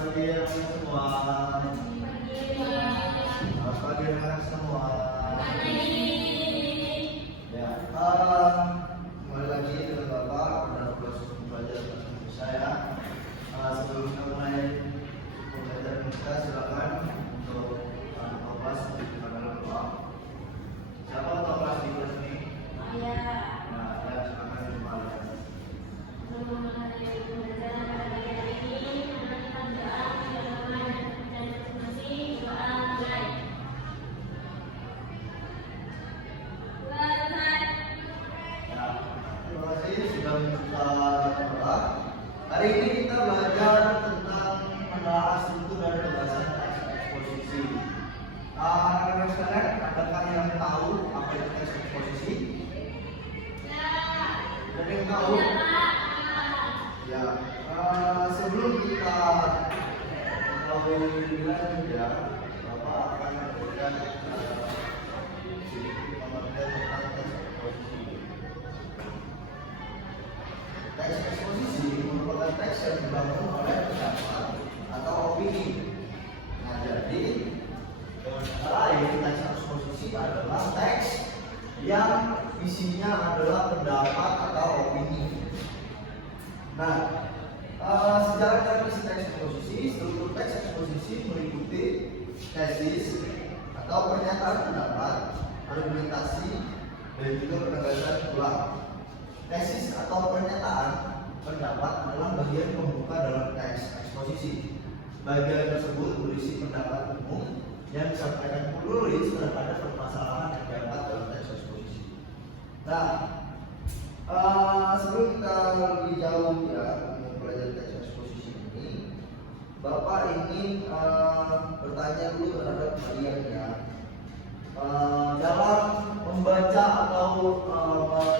pagi semua. Pagi semua. Ya, kembali lagi dengan Bapak dan belajar bersama saya. Sebelum kita mulai pembelajaran kita, silakan untuk kelas di dalam doa. Siapa untuk kelas di kelas ini? Nah, ya silakan dimulai. Hari ini kita belajar tentang menelaah struktur dan pembahasan teks eksposisi. Rekan-rekan sekalian, adakah yang tahu apa itu teks eksposisi? Ada yang tahu? Ya. Sebelum kita mulai belajar, Bapak akan memberikan sedikit pengertian tentang teks eksposisi. Teks eksposisi merupakan teks yang dibangun oleh pendapat atau opini. Nah, jadi dengan kata lain, teks eksposisi adalah teks yang isinya adalah pendapat atau opini. Nah, secara karakteristik teks eksposisi, struktur teks eksposisi meliputi tesis atau pernyataan pendapat, argumentasi, dan juga penegasan ulang. Tesis atau pernyataan pendapat adalah bagian pembuka dalam teks eksposisi. Bagian tersebut berisi pendapat umum yang disampaikan penulis terhadap permasalahan yang diangkat dalam teks eksposisi. Nah, sebelum kita lebih jauh ya mempelajari teks eksposisi ini, Bapak ingin bertanya dulu terhadap kalian ya. Dalam membaca atau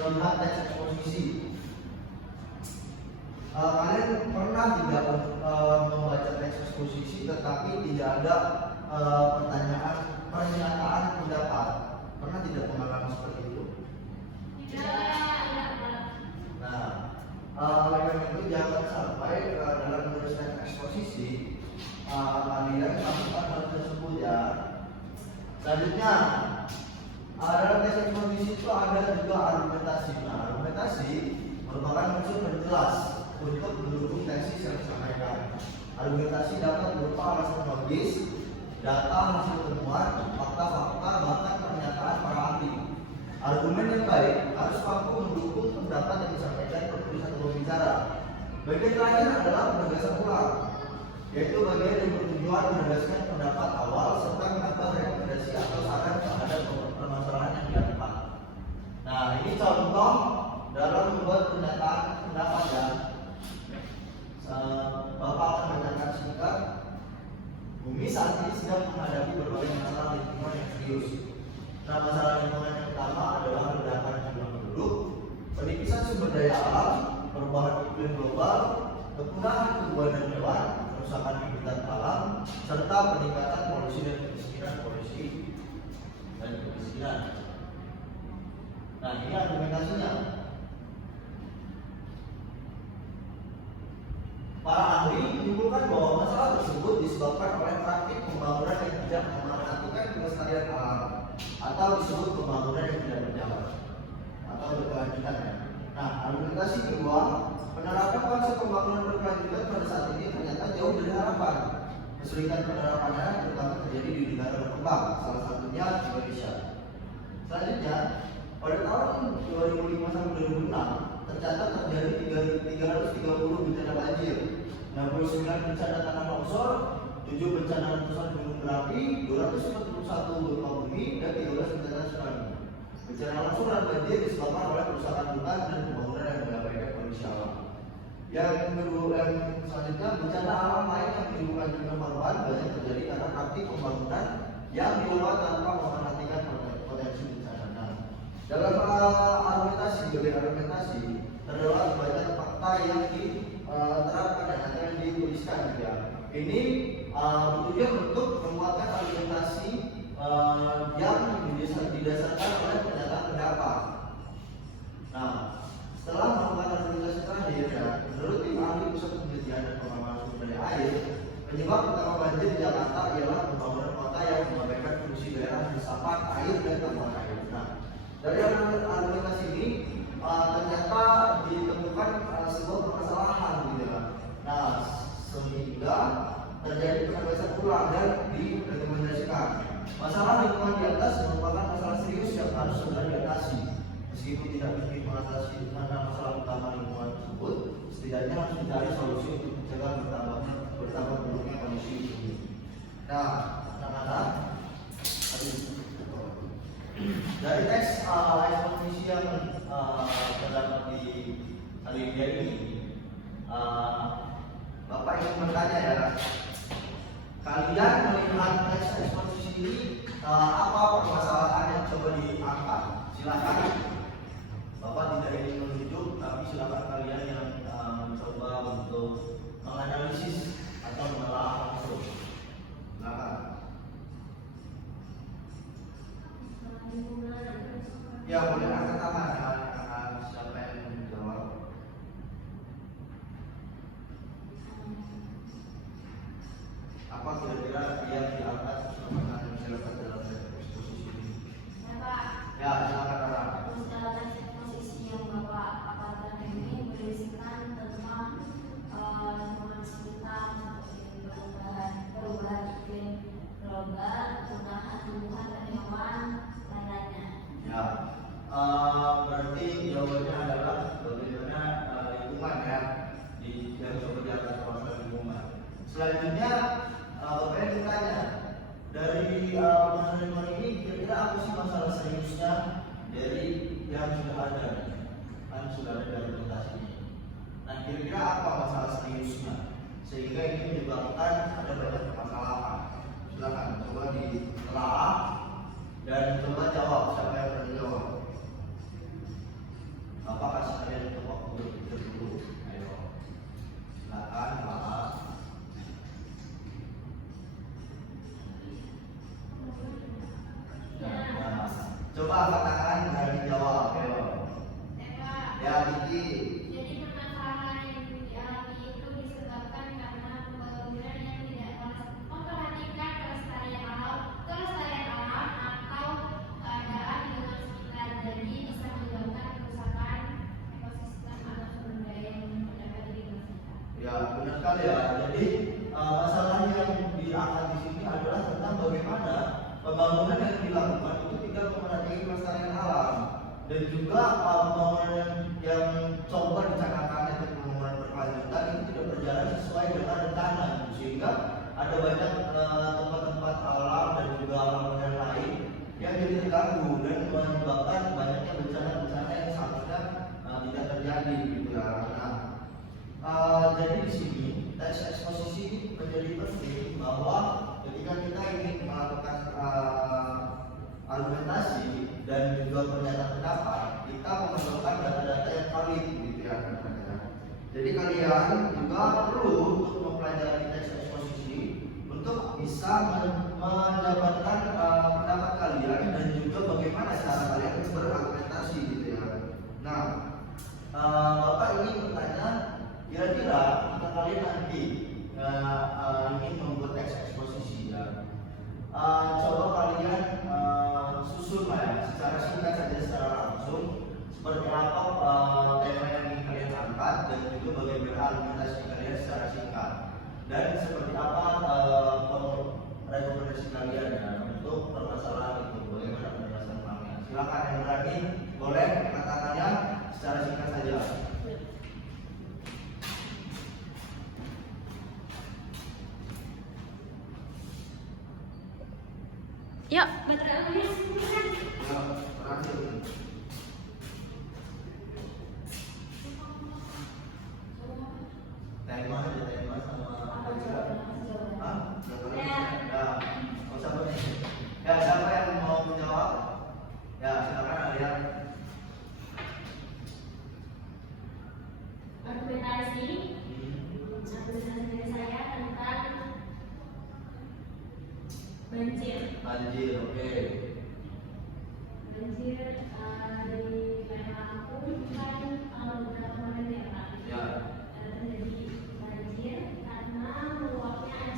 melihat teks eksposisi, kalian pernah tidak membaca teks eksposisi tetapi tidak ada pernyataan pendapat? Pernah tidak mengalami seperti itu? Nah, oleh karena itu jangan sampai dalam menulis teks eksposisi kalian melakukan hal tersebut ya. Selanjutnya, dalam teks eksposisi itu ada juga argumentasi. Nah, argumentasi merupakan unsur penjelas untuk mendukung tesis yang disampaikan. Argumentasi dapat berupa alasan logis, data hasil temuan, fakta-fakta, bahkan pernyataan para ahli. Argumen yang baik harus mampu mendukung pendapat yang disampaikan penulis atau pembicara. Bagian terakhir adalah penegasan ulang, yaitu bagian yang bertujuan menegaskan pendapat awal serta menambah rekomendasi atau saran terhadap permasalahan yang diangkat. Nah, ini contoh dalam membuat pernyataan pendapat ya. Bapak akan bacakan singkat. Bumi saat ini sedang menghadapi berbagai masalah lingkungan yang serius. Nah, masalah lingkungan yang utama adalah ledakan jumlah penduduk, penipisan sumber daya alam, perubahan iklim global, kepunahan tumbuhan dan hewan, kerusakan habitat alam, serta peningkatan polusi dan kemiskinan. Nah, ini argumentasinya. Para ahli menyimpulkan bahwa masalah tersebut disebabkan oleh praktik pembangunan yang tidak memperhatikan kelestarian alam atau disebut pembangunan yang tidak berjalan atau berkelanjutan ya. Nah, argumentasi kedua, penerapan konsep pembangunan berkelanjutan pada saat ini ternyata jauh dari harapan. Kesulitan penerapannya terutama terjadi di negara berkembang, salah satunya Indonesia. Selanjutnya, pada tahun 2005 sampai 2006 tercatat terjadi 330 bencana banjir, 69 bencana tanah longsor, 7 bencana letusan gunung berapi, 241 gempa bumi, dan 13 bencana tsunami. Bencana longsor dan banjir disebabkan oleh kerusakan hutan dan pembangunan yang mengabaikan kondisi alam. Yang kedua, yang selanjutnya, bencana alam lain yang menimbulkan jumlah korban banyak terjadi karena praktik pembangunan yang dilakukan tanpa memperhatikan potensi bencana. Nah, dalam bagian argumentasi adalah banyak fakta yang diterapkan dan yang dituliskan juga. Ini bertujuan untuk menguatkan argumentasi yang didasarkan oleh pernyataan pendapat. Nah, setelah melakukan argumentasi terakhir ya, menurut tim ahli pusat penelitian dan pengembangan sumber daya air, Penyebab utama banjir di Jakarta ialah pembangunan kota yang mengabaikan fungsi daerah resapan air dan tampungan air. Nah, dari argumentasi ini ternyata ditemukan sebuah permasalahan gitu ya. Nah, sehingga terjadi penegasan ulang dan direkomendasikan. Masalah lingkungan di atas merupakan masalah serius yang harus segera diatasi. Meskipun tidak mungkin mengatasi masalah utama lingkungan tersebut, setidaknya harus mencari solusi untuk mencegah bertambah buruknya kondisi ini. Nah, anak-anak, dari teks eksposisi yang terdapat di Alinea ini, Bapak ingin bertanya ya, kalian melihat teks eksposisi ini apa permasalahan yang coba diangkat? Silakan. Bapak tidak ingin menunjuk, tapi silakan kalian yang mencoba untuk menganalisis atau menelaah langsung. Silakan. Ya, boleh angkat tangan siapa yang menjawab. Apa kira-kira yang diangkat sama masyarakat dalam eksposisi ini? Ya Pak. Ya, silakan Rara. Dalam eksposisi yang Bapak paparkan ini berisikan tentang lingkungan sekitar seperti perubahan iklim global, kepunahan tumbuhan dan hewan, dan lainnya. Ya, berarti jawabannya adalah bagaimana lingkungan ya yang coba diangkat masalah lingkungan. Selanjutnya, Bapak yang bertanya, dari masalah lingkungan ini kira-kira apa sih masalah seriusnya dari yang sudah ada? Kan sudah ada dokumentasi ini. Nah, kira-kira apa masalah seriusnya sehingga ini menyebabkan ada banyak permasalahan? Silakan coba ditelaah dan coba jawab. Siapa yang berani jawab? Bapak kasih kalian untuk waktu berpikir dulu. Ayo, silakan Bapak. Nah, coba katakan berani jawab. Ayo. Ya, Diki. Jadi permasalahan yang dialami itu disebabkan karena pembangunan yang tidak memperhatikan kelestarian alam atau keadaan lingkungan sekitar. Jadi bisa menyebabkan kerusakan ekosistem atau sumber daya yang terdapat di lingkungan sekitar. Ya, benar sekali ya. Jadi masalah yang diangkat di sini adalah tentang bagaimana pembangunan yang dilakukan itu tidak memperhatikan kelestarian alam dan juga pembangunan yang coba dicanangkannya untuk pembangunan berkelanjutan itu tidak berjalan sesuai dengan rencana, sehingga ada banyak tempat-tempat alam dan juga bangunan lain yang jadi terganggu dan menyebabkan banyaknya bencana-bencana yang seharusnya tidak terjadi gitu ya. Nah, jadi di sini teks eksposisi menjadi penting bahwa ketika kita ingin melakukan argumentasi dan juga pernyataan pendapat, kita memerlukan data-data yang valid gitu ya. Jadi kalian juga perlu untuk mempelajari teks eksposisi untuk bisa mendapatkan pendapat kalian dan juga bagaimana cara kalian berargumentasi gitu ya. Nah, Bapak ingin bertanya, kira-kira jika kalian nanti ingin membuat teks eksposisi ya, coba kalian susun lah ya, secara singkat saja secara langsung seperti apa tema yang ingin kalian angkat dan juga bagaimana argumentasi kalian secara singkat dan seperti apa rekomendasi kalian ya untuk permasalahan itu, bagaimana permasalahannya. Silakan yang berani boleh katakannya secara singkat saja. Yuk, Tema sama ya, siapa yang mau menjawab? Ya, silakan Alia. argumentasi dari saya tentang banjir. Banjir, oke. Banjir dari daerah aku kan beberapa kemarin ya Pak. Ya. Terjadi banjir karena meluapnya air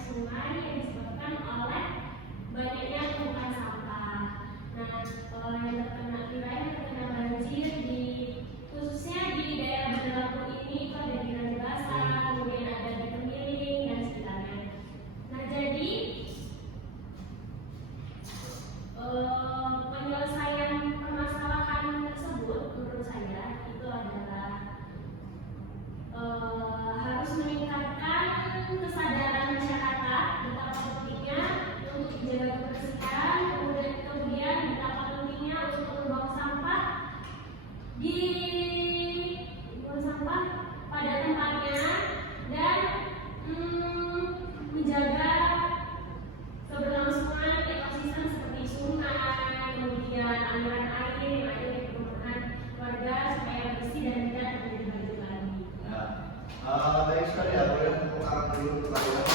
Baik sekali ya, boleh membuka dulu kalian.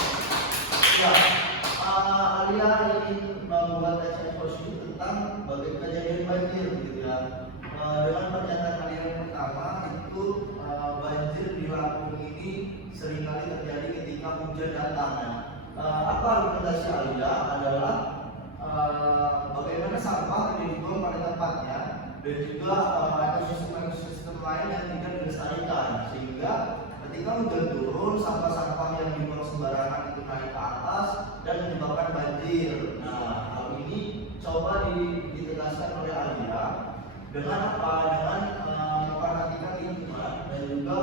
Ya, Alia ingin membuat teks eksposisi tentang bagaimana kejadian banjir gitu ya. Dengan pernyataan Alia yang pertama itu banjir di Lampung ini seringkali terjadi ketika hujan datang. Apa argumentasi Alia adalah bagaimana sampah ini dibuang pada tempatnya dan juga ekosistem lain yang tidak dilestarikan, sehingga ketika hujan turun sampah-sampah yang dibuang sembarangan itu naik ke atas dan menyebabkan banjir. Nah, hal ini coba ditegaskan oleh Alia dengan apa? Dengan memperhatikan lingkungan dan juga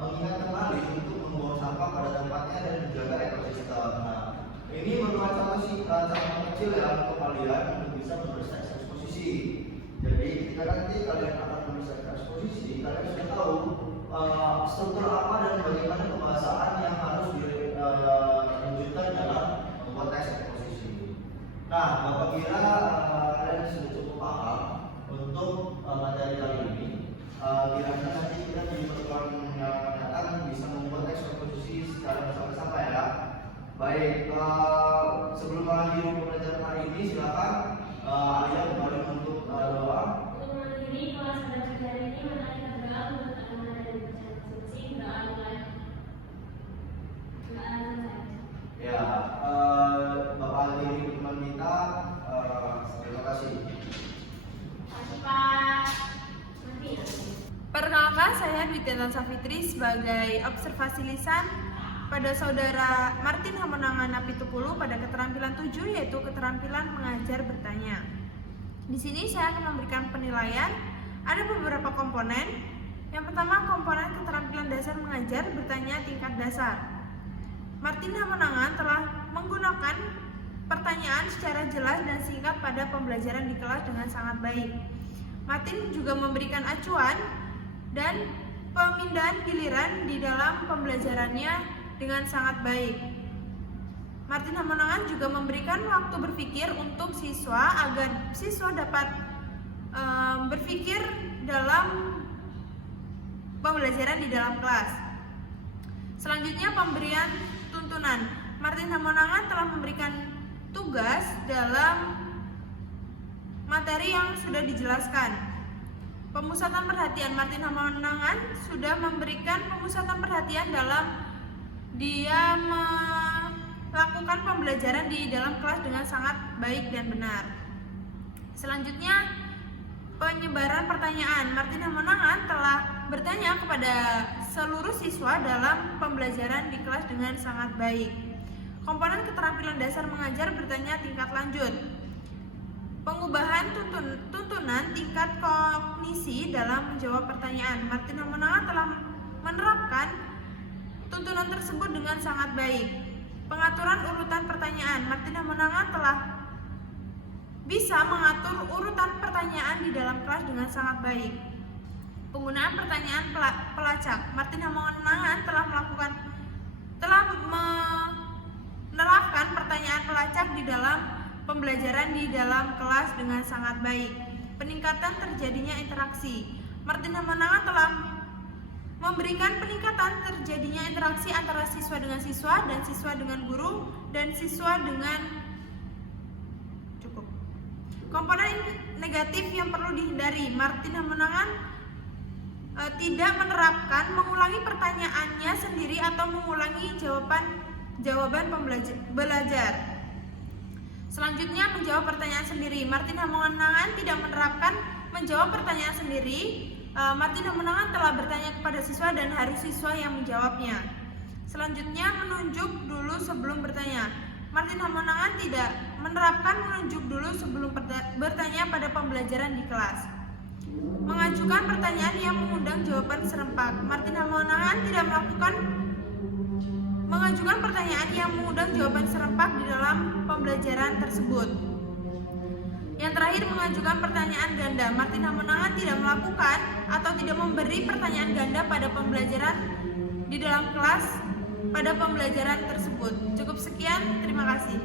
mengingat kembali untuk membuang sampah pada tempatnya dan menjaga ekosistem. Nah, ini merupakan contoh kecil ya untuk kalian untuk bisa menulis teks eksposisi. Jadi ketika nanti kalian akan menulis teks eksposisi, kalian sudah tahu struktur apa dan bagaimana pembahasan yang harus dilanjutkan dalam membuat teks eksposisi. Nah, Bapak kira kalian sudah cukup paham untuk materi kali ini. Kiranya nanti kita di pertemuan yang akan datang bisa membuat teks eksposisi secara bersama-sama ya. Baik, sebelum mengakhiri pembelajaran hari ini, silakan Alia kembali untuk doa. Untuk mengakhiri kelas belajar hari ini, mari kita berdoa untuk anak-anak dan bacaan masing-masing. Doa mulai. Ya, Bapak akhiri pertemuan kita. Terima kasih. Kasih Pak. Nanti ya. Perkenalkan, saya Dwitiana Safitri sebagai observasi lisan pada saudara Martin Hamonangan Napitupulu pada keterampilan 7, yaitu keterampilan mengajar bertanya. Di sini saya akan memberikan penilaian. Ada beberapa komponen. Yang pertama, komponen keterampilan dasar mengajar bertanya tingkat dasar. Martin Hamonangan telah menggunakan pertanyaan secara jelas dan singkat pada pembelajaran di kelas dengan sangat baik. Martin juga memberikan acuan dan pemindahan giliran di dalam pembelajarannya dengan sangat baik. Martin Hamonangan juga memberikan waktu berpikir untuk siswa agar siswa dapat berpikir dalam pembelajaran di dalam kelas. Selanjutnya, pemberian tuntunan. Martin Hamonangan telah memberikan tugas dalam materi yang sudah dijelaskan. Pemusatan perhatian. Martin Hamonangan sudah memberikan pemusatan perhatian dalam dia melakukan pembelajaran di dalam kelas dengan sangat baik dan benar. Selanjutnya, penyebaran pertanyaan. Martin Hamonangan telah bertanya kepada seluruh siswa dalam pembelajaran di kelas dengan sangat baik. Komponen keterampilan dasar mengajar bertanya tingkat lanjut. Pengubahan tuntunan tingkat kognisi dalam menjawab pertanyaan. Martin Hamonangan telah menerapkan tuntunan tersebut dengan sangat baik. Pengaturan urutan pertanyaan. Martin Hamonangan telah bisa mengatur urutan pertanyaan di dalam kelas dengan sangat baik. Penggunaan pertanyaan pelacak. Martin Hamonangan telah menerapkan pertanyaan pelacak di dalam pembelajaran di dalam kelas dengan sangat baik. Peningkatan terjadinya interaksi. Martin Hamonangan telah memberikan peningkatan terjadinya interaksi antara siswa dengan siswa dan siswa dengan guru dan siswa dengan cukup. Komponen negatif yang perlu dihindari. Martin Hamonangan tidak menerapkan mengulangi pertanyaannya sendiri atau mengulangi jawaban belajar. Selanjutnya, menjawab pertanyaan sendiri. Martin Hamonangan tidak menerapkan menjawab pertanyaan sendiri. Martin Hamonangan telah bertanya kepada siswa dan harus siswa yang menjawabnya. Selanjutnya, menunjuk dulu sebelum bertanya. Martin Hamonangan tidak menerapkan menunjuk dulu sebelum bertanya pada pembelajaran di kelas. Mengajukan pertanyaan yang mengundang jawaban serempak. Martin Hamonangan tidak mengajukan pertanyaan yang mengundang jawaban serempak di dalam pembelajaran tersebut. Yang terakhir, mengajukan pertanyaan ganda. Martin Hamonangan tidak melakukan atau tidak memberi pertanyaan ganda pada pembelajaran di dalam kelas pada pembelajaran tersebut. Cukup sekian, terima kasih.